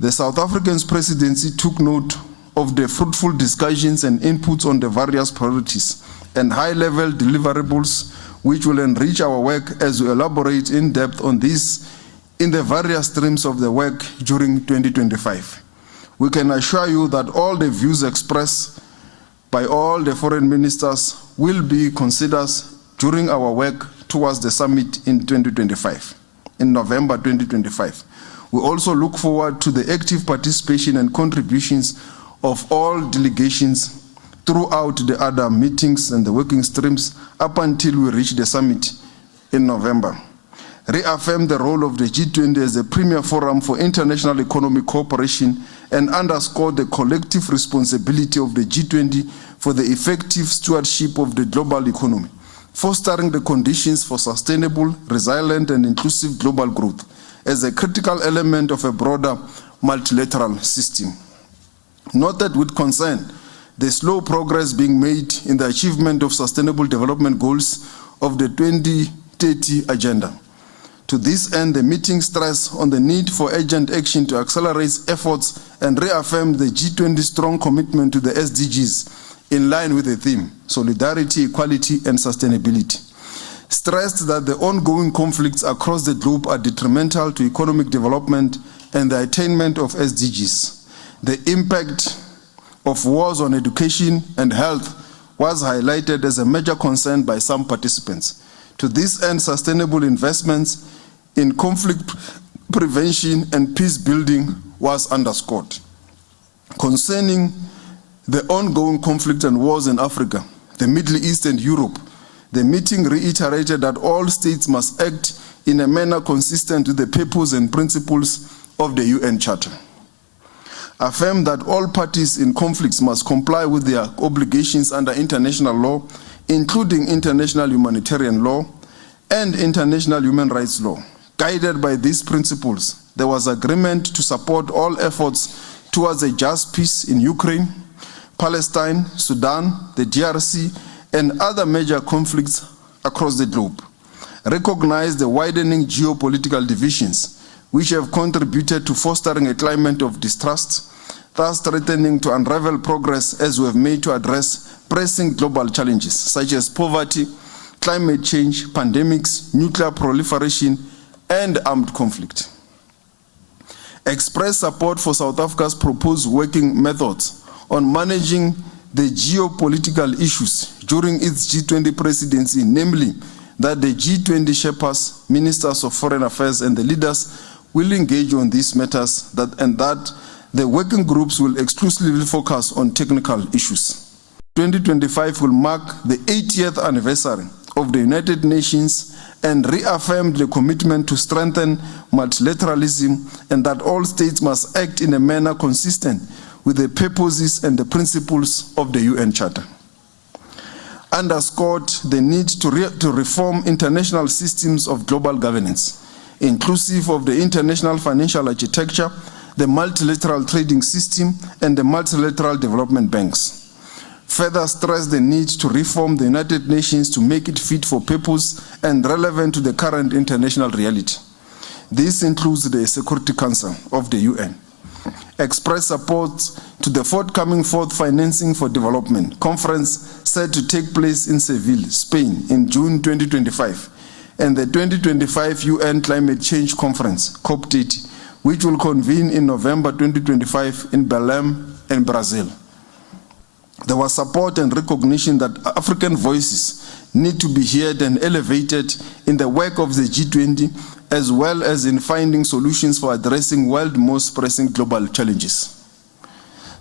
The South African presidency took note of the fruitful discussions and inputs on the various priorities and high-level deliverables which will enrich our work as we elaborate in depth on this in the various streams of the work during 2025. We can assure you that all the views expressed by all the foreign ministers will be considered during our work towards the summit in 2025, in November 2025. We also look forward to the active participation and contributions of all delegations throughout the other meetings and the working streams up until we reach the summit in November. Reaffirm the role of the G20 as a premier forum for international economic cooperation and underscore the collective responsibility of the G20 for the effective stewardship of the global economy, fostering the conditions for sustainable, resilient, and inclusive global growth as a critical element of a broader multilateral system. Noted with concern the slow progress being made in the achievement of sustainable development goals of the 2030 agenda. To this end, the meeting stressed on the need for urgent action to accelerate efforts and reaffirm the G20's strong commitment to the SDGs in line with the theme, solidarity, equality, and sustainability. Stressed that the ongoing conflicts across the globe are detrimental to economic development and the attainment of SDGs. The impact of wars on education and health was highlighted as a major concern by some participants. To this end, sustainable investments in conflict prevention and peace building was underscored. Concerning the ongoing conflict and wars in Africa, the Middle East, and Europe, the meeting reiterated that all states must act in a manner consistent with the purpose and principles of the UN Charter. Affirmed that all parties in conflicts must comply with their obligations under international law, including international humanitarian law and international human rights law. Guided by these principles, there was agreement to support all efforts towards a just peace in Ukraine, Palestine, Sudan, the DRC, and other major conflicts across the globe. Recognize the widening geopolitical divisions, which have contributed to fostering a climate of distrust, thus threatening to unravel progress as we have made to address pressing global challenges such as poverty, climate change, pandemics, nuclear proliferation, and armed conflict. Express support for South Africa's proposed working methods on managing the geopolitical issues during its G20 presidency, namely that the G20 shepherds, ministers of foreign affairs, and the leaders will engage on these matters, and that the working groups will exclusively focus on technical issues. 2025 will mark the 80th anniversary of the United Nations and reaffirmed the commitment to strengthen multilateralism and that all states must act in a manner consistent with the purposes and the principles of the UN Charter. Underscored the need to reform international systems of global governance, inclusive of the international financial architecture, the multilateral trading system, and the multilateral development banks. Further stressed the need to reform the United Nations to make it fit for purpose and relevant to the current international reality. This includes the Security Council of the UN. Express support to the forthcoming Fourth Financing for Development conference set to take place in Seville, Spain in June 2025, and the 2025 UN Climate Change Conference, COP30, which will convene in November 2025 in Belém, in Brazil. There was support and recognition that African voices need to be heard and elevated in the work of the G20, as well as in finding solutions for addressing world's most pressing global challenges.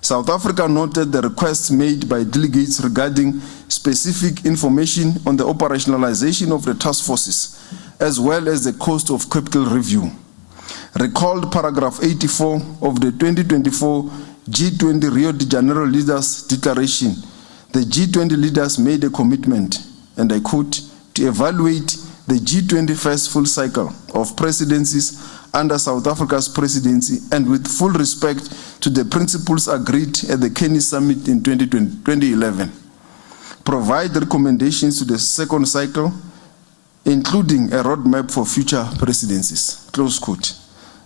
South Africa noted the requests made by delegates regarding specific information on the operationalization of the task forces, as well as the cost of capital review. Recalled paragraph 84 of the 2024 G20 Rio de Janeiro Leaders Declaration. The G20 leaders made a commitment, and I quote, to evaluate the G20 first full cycle of presidencies under South Africa's presidency and with full respect to the principles agreed at the Kenny Summit in 2011. Provide recommendations to the second cycle, including a roadmap for future presidencies, close quote.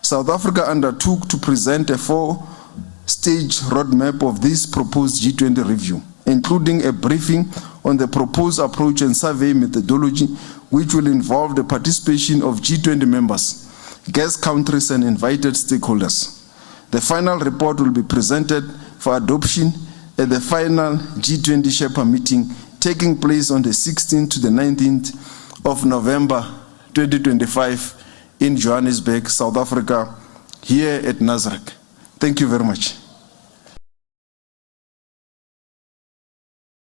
South Africa undertook to present a four-stage roadmap of this proposed G20 review, including a briefing on the proposed approach and survey methodology, which will involve the participation of G20 members, guest countries, and invited stakeholders. The final report will be presented for adoption at the final G20 Sherpa meeting taking place on the 16th to the 19th of November 2025 in Johannesburg, South Africa, here at Nasrec. Thank you very much.